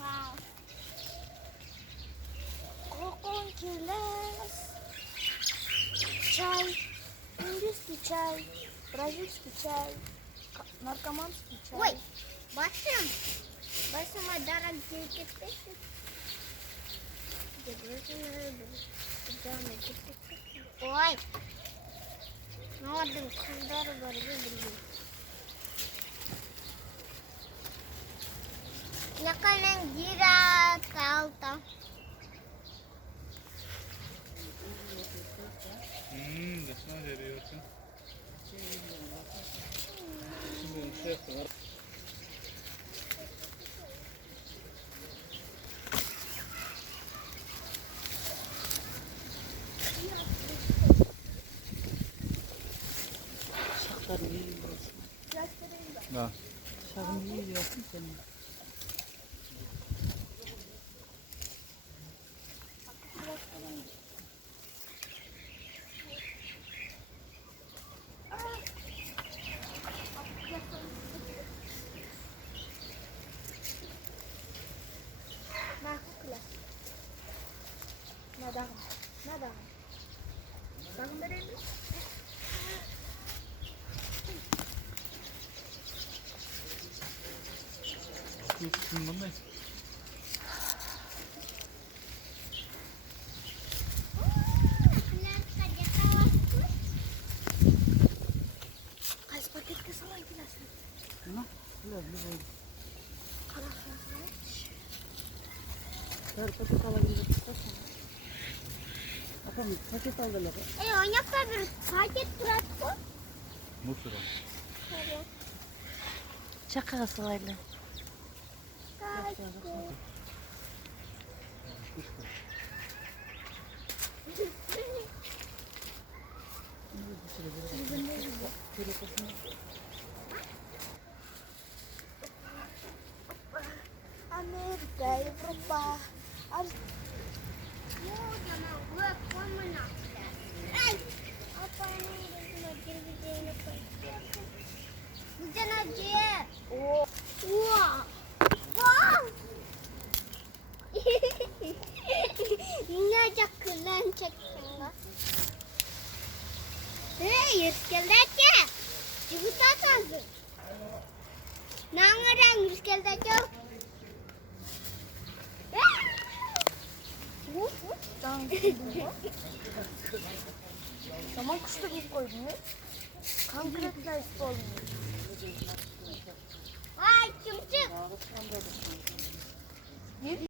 Wow. Крокодилес. Чай. Индийский чай. Бразильский чай. Наркоманский чай. Ой, başım. Başıma darak getirdi. Ой. Ne oldu? Kızları var bildim. Ne kadar gira kaldı. Desene veriyorsun. Şimdi şey yaptılar. Şakları iyi yiyorsun. Da. Şakını iyi yiyorsun senin. Nada. Nada. Bakın verelim. Bundan da Kaç paket kesalan gidersin? Ana, öyle böyle. Her paket alabilecek istersen. Bakalım paket aldılar. Oynaklar bir paket bıraktı. Mısır. Şaka sırayla. Amerika, Avrupa. Apa ini gede-gedein apa? Hujan aja. Oh. Wah. Wow. Ini aja keren çektim. Hey, iskeletçe. Cıvıta kaldı. Nangarang iskeletçe. Tamam kışta bir koydun ne? Konkretler ismi olmuyor. Ay, çımçık.